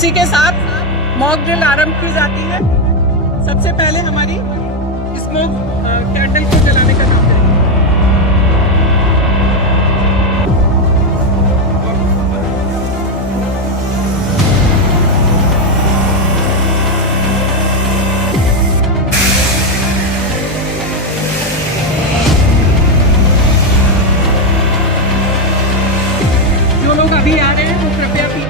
इसी के साथ मॉक ड्रिल आरंभ की जाती है। सबसे पहले हमारी स्मोक कैंडल को जलाने का काम करेंगे। जो लोग अभी आ रहे हैं वो कृपया भी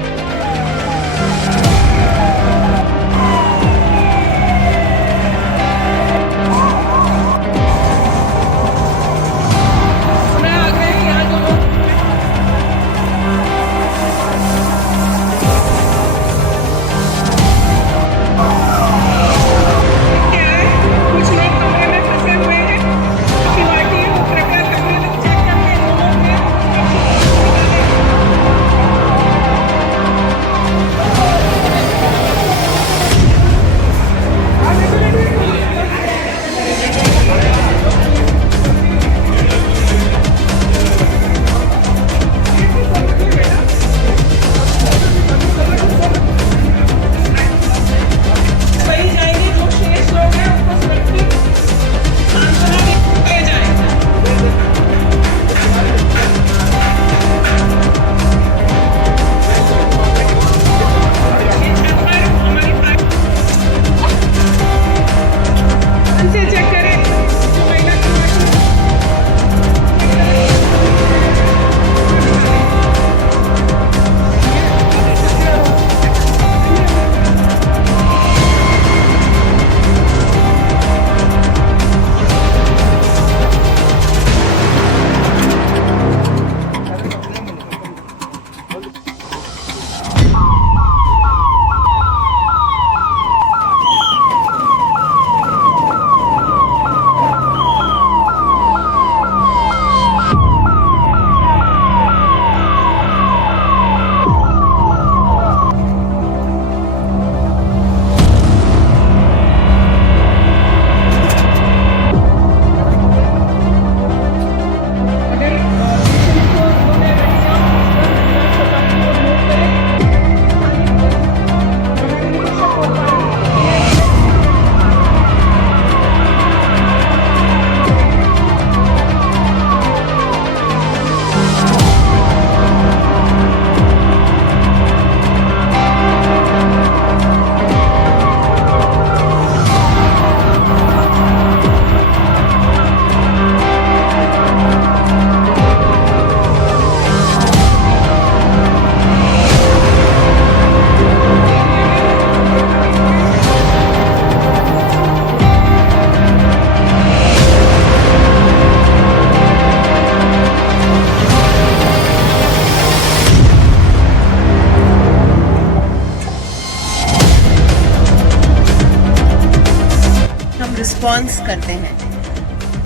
रिस्पॉन्स करते हैं।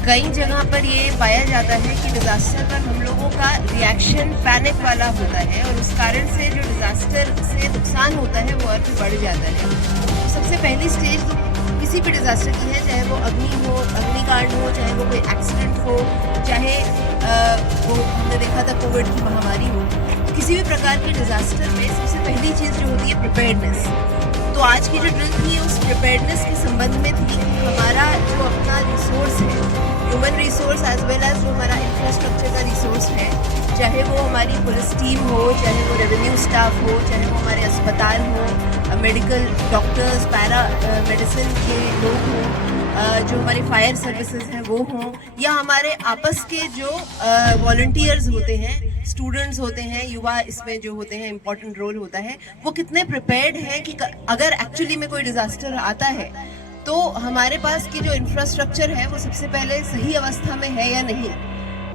कई जगह पर ये पाया जाता है कि डिज़ास्टर पर हम लोगों का रिएक्शन पैनिक वाला होता है और उस कारण से जो डिज़ास्टर से नुकसान होता है वो और भी बढ़ जाता है। तो सबसे पहली स्टेज तो किसी भी डिज़ास्टर की है, चाहे वो अग्निकांड हो, चाहे वो कोई एक्सीडेंट हो, चाहे वो हमने देखा था कोविड की महामारी हो, किसी भी प्रकार के डिज़ास्टर में सबसे पहली चीज़ जो होती है प्रिपेयर्डनेस। तो आज की जो ड्रिल थी उस प्रिपेयर्डनेस के संबंध में थी कि हमारा जो अपना रिसोर्स है, human resource as well as जो हमारा इंफ्रास्ट्रक्चर का रिसोर्स है, चाहे वो हमारी पुलिस टीम हो, चाहे वो रेवेन्यू स्टाफ हो, चाहे वो हमारे अस्पताल हो, मेडिकल डॉक्टर्स, पैरा मेडिसिन के लोग हों, जो हमारे फायर सर्विसेज हैं वो हों, या हमारे आपस के जो वॉलंटियर्स होते हैं, स्टूडेंट्स होते हैं, युवा इसमें जो होते हैं, इम्पॉर्टेंट रोल होता है, वो कितने प्रिपेयर्ड हैं कि अगर एक्चुअली में कोई डिज़ास्टर आता है तो हमारे पास की जो इंफ्रास्ट्रक्चर है वो सबसे पहले सही अवस्था में है या नहीं,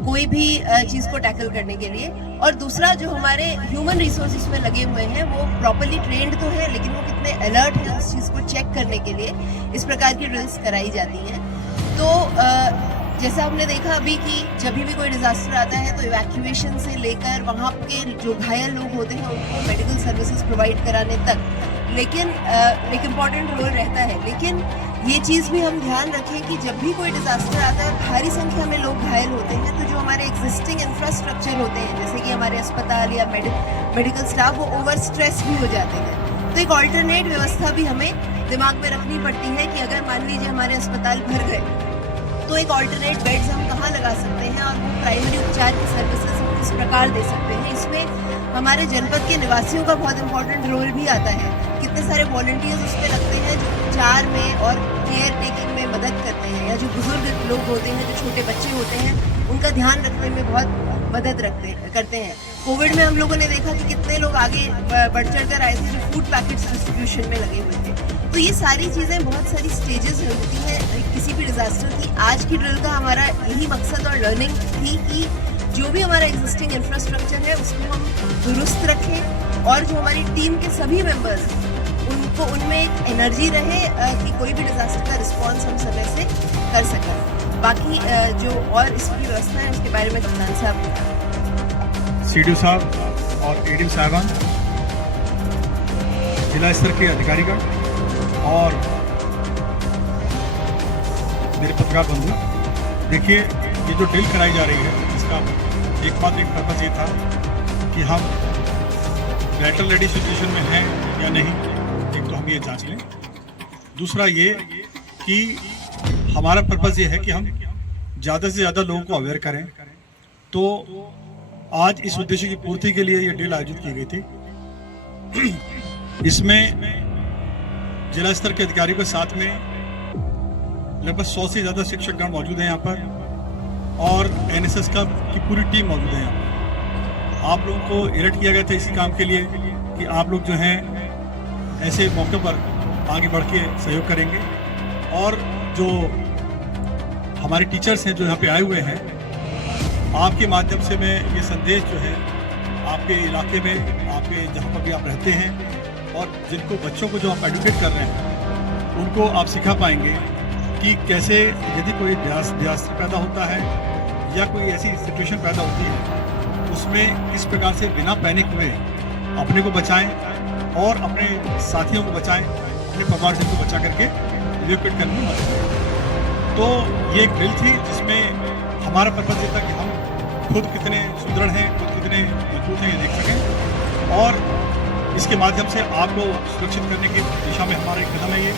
कोई भी चीज़ को टैकल करने के लिए। और दूसरा जो हमारे ह्यूमन रिसोर्सेज में लगे हुए हैं वो प्रॉपर्ली ट्रेंड तो है, लेकिन वो कितने अलर्ट हैं उस चीज़ को चेक करने के लिए इस प्रकार की ड्रिल्स कराई जाती हैं। तो जैसा हमने देखा अभी कि जब भी कोई डिज़ास्टर आता है तो इवैक्यूएशन से लेकर वहाँ के जो घायल लोग होते हैं उनको मेडिकल सर्विसेज प्रोवाइड कराने तक, लेकिन एक इम्पॉर्टेंट रोल रहता है। लेकिन ये चीज़ भी हम ध्यान रखें कि जब भी कोई डिज़ास्टर आता है, भारी संख्या में लोग घायल होते हैं, तो जो हमारे एग्जिस्टिंग इंफ्रास्ट्रक्चर होते हैं, जैसे कि हमारे अस्पताल या मेडिकल स्टाफ, वो ओवर स्ट्रेस भी हो जाते हैं। तो एक ऑल्टरनेट व्यवस्था भी हमें दिमाग में रखनी पड़ती है कि अगर मान लीजिए हमारे अस्पताल भर गए तो एक ऑल्टरनेट बेड्स हम कहाँ लगा सकते हैं और वो प्राइमरी उपचार की सर्विसेज हम किस प्रकार दे सकते हैं। इसमें हमारे जनपद के निवासियों का बहुत इंपॉर्टेंट रोल भी आता है। कितने सारे वॉलंटियर्स उसमें लगते हैं जो उपचार में और केयर टेकिंग में मदद करते हैं, या जो बुजुर्ग लोग होते हैं, जो छोटे बच्चे होते हैं, उनका ध्यान रखने में बहुत मदद करते हैं। कोविड में हम लोगों ने देखा कि कितने लोग आगे बढ़ चढ़ कर आए थे जो फूड पैकेट्स डिस्ट्रीब्यूशन में लगे हुए थे। तो ये सारी चीज़ें बहुत सारी स्टेजेस होती हैं किसी भी डिजास्टर की। आज की ड्रिल का हमारा यही मकसद और लर्निंग थी कि जो भी हमारा एग्जिस्टिंग इंफ्रास्ट्रक्चर है उसको हम दुरुस्त रखें और जो हमारी टीम के सभी मेंबर्स उनको उनमें एक एनर्जी रहे कि कोई भी डिजास्टर का रिस्पॉन्स हम समय से कर सकें। बाकी जो और इसकी व्यवस्था है उसके बारे में कप्तान साहब, सीडीओ साहब और एडीएम साहबान, जिला स्तर के अधिकारीगण और मेरे पत्रकार बंधु, देखिए ये जो ड्रिल कराई जा रही है इसका एकमात्र एक पर्पज़ ये था कि हम बैटल रेडी सिचुएशन में हैं या नहीं, एक तो हम ये जांच लें। दूसरा ये कि हमारा पर्पज़ ये है कि हम ज़्यादा से ज़्यादा लोगों को अवेयर करें। तो आज इस उद्देश्य की पूर्ति के लिए ये ड्रिल आयोजित की गई थी। इसमें जिला स्तर के अधिकारियों के साथ में लगभग 100 से ज़्यादा शिक्षकगण मौजूद हैं यहाँ पर और एनएसएस की पूरी टीम मौजूद है यहाँ पर। आप लोगों को अलर्ट किया गया था इसी काम के लिए कि आप लोग जो हैं ऐसे मौके पर आगे बढ़ के सहयोग करेंगे और जो हमारे टीचर्स हैं जो यहाँ पे आए हुए हैं, आपके माध्यम से मैं ये संदेश जो है आपके इलाके में, आपके जहाँ पर भी आप रहते हैं और जिनको बच्चों को जो आप एडुकेट कर रहे हैं उनको आप सिखा पाएंगे कि कैसे यदि कोई डिजास्टर पैदा होता है या कोई ऐसी सिचुएशन पैदा होती है उसमें किस प्रकार से बिना पैनिक हुए अपने को बचाएं और अपने साथियों को बचाएं, अपने परिवार को बचा करके इवैक्यूएट करने में मदद करें। तो ये एक ड्रिल थी जिसमें हमारा पर्पज़ ये था कि हम खुद कितने सुदृढ़ हैं, खुद कितने मजबूत हैं ये देख सकें और इसके माध्यम से आपको सुरक्षित करने की दिशा में हमारा एक कदम है। ये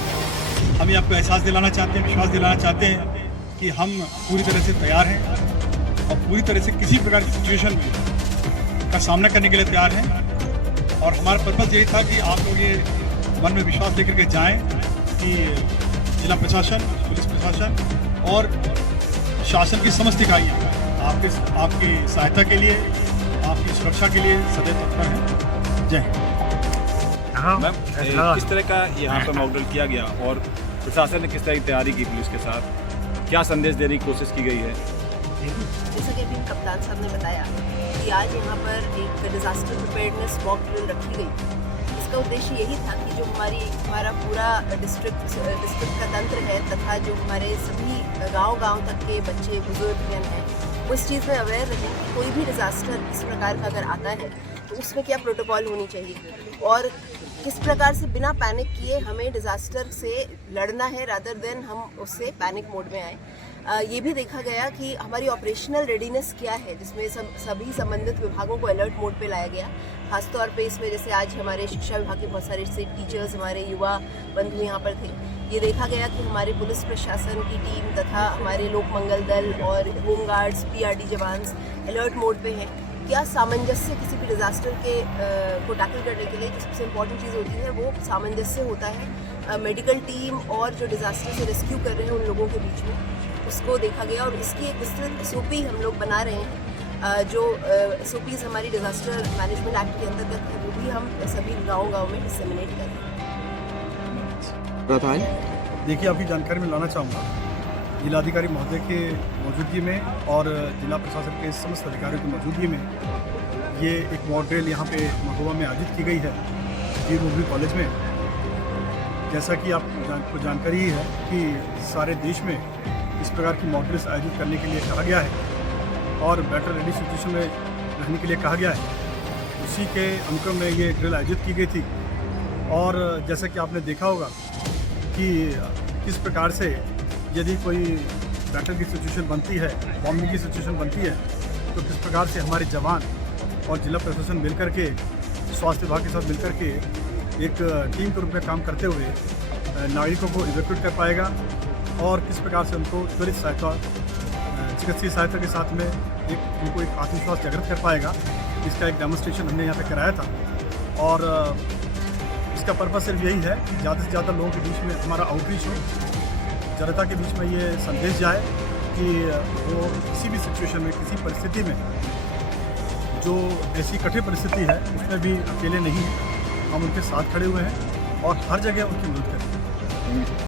हम आपको एहसास दिलाना चाहते हैं, विश्वास दिलाना चाहते हैं कि हम पूरी तरह से तैयार हैं और पूरी तरह से किसी प्रकार की सिचुएशन में का सामना करने के लिए तैयार हैं। और हमारा पर्पज़ यही था कि आप लोग ये मन में विश्वास लेकर के जाएं कि जिला प्रशासन, पुलिस प्रशासन और शासन की समस्त इकाइयाँ आपकी सहायता के लिए, आपकी सुरक्षा के लिए सदैव तत्पर हैं। जय हिंद। मैम, किस तरह का यहाँ पर मॉक ड्रिल किया गया और प्रशासन ने किस तरह की तैयारी की पुलिस के साथ, क्या संदेश देने की कोशिश की गई है? जैसा कि अभी कप्तान साहब ने बताया कि आज यहाँ पर एक डिजास्टर प्रिपेयर्डनेस मॉक ड्रिल रखी गई। इसका उद्देश्य यही था कि जो हमारा पूरा डिस्ट्रिक्ट का तंत्र है तथा जो हमारे सभी गांव तक के बच्चे बुजुर्ग जन हैं वो इस चीज़ में अवेयर रहें कि कोई भी डिजास्टर इस प्रकार का अगर आता है तो उसमें क्या प्रोटोकॉल होनी चाहिए और किस प्रकार से बिना पैनिक किए हमें डिजास्टर से लड़ना है रादर देन हम उससे पैनिक मोड में आए। ये भी देखा गया कि हमारी ऑपरेशनल रेडीनेस क्या है, जिसमें सभी संबंधित विभागों को अलर्ट मोड पे लाया गया। खासतौर पे इसमें जैसे आज हमारे शिक्षा विभाग के बहुत सारे से टीचर्स, हमारे युवा बंधु यहाँ पर थे। ये देखा गया कि हमारे पुलिस प्रशासन की टीम तथा हमारे लोक मंगल दल और home guards, PRD jawans alert mode पे हैं। क्या सामंजस्य किसी भी डिज़ास्टर के को टैकल करने के लिए जो सबसे इम्पॉर्टेंट चीज़ होती है वो सामंजस्य होता है मेडिकल टीम और जो डिज़ास्टर से रेस्क्यू कर रहे हैं उन लोगों के बीच में, उसको देखा गया और इसकी एक विस्तृत एसओपी हम लोग बना रहे हैं। जो एसओपीज़ हमारी डिज़ास्टर मैनेजमेंट एक्ट के अंतर्गत है वो भी हम सभी गाँव में डिसेमिनेट कर रहे हैं। देखिए, आपकी जानकारी में लाना चाहूँगा जिलाधिकारी महोदय के मौजूदगी में और जिला प्रशासन के समस्त अधिकारियों की मौजूदगी में ये एक मॉक ड्रिल यहाँ पे महोबा में आयोजित की गई है वीर मुगली कॉलेज में। जैसा कि आपको जानकारी ही है कि सारे देश में इस प्रकार की मॉक ड्रिल्स आयोजित करने के लिए कहा गया है और बैटल रेडी सिचुएशन में रहने के लिए कहा गया है। उसी के अनुक्रम में ये ड्रिल आयोजित की गई थी और जैसा कि आपने देखा होगा कि किस प्रकार से यदि कोई बैटल की सिचुएशन बनती है, बॉम्बिंग की सिचुएशन बनती है, तो किस प्रकार से हमारे जवान और जिला प्रशासन मिलकर के, स्वास्थ्य विभाग के साथ मिलकर के एक टीम के रूप में काम करते हुए नागरिकों को इवैक्यूएट कर पाएगा और किस प्रकार से उनको त्वरित सहायता चिकित्सीय सहायता के साथ में उनको एक आत्मविश्वास जागृत कर पाएगा। इसका एक डेमोन्स्ट्रेशन हमने यहाँ पे कराया था और इसका पर्पस सिर्फ यही है कि ज़्यादा से ज़्यादा लोगों के बीच में हमारा आउटरीच हो, जनता के बीच में ये संदेश जाए कि वो किसी भी सिचुएशन में, किसी परिस्थिति में, जो ऐसी कठिन परिस्थिति है उसमें भी अकेले नहीं, हम उनके साथ खड़े हुए हैं और हर जगह उनकी मदद करें।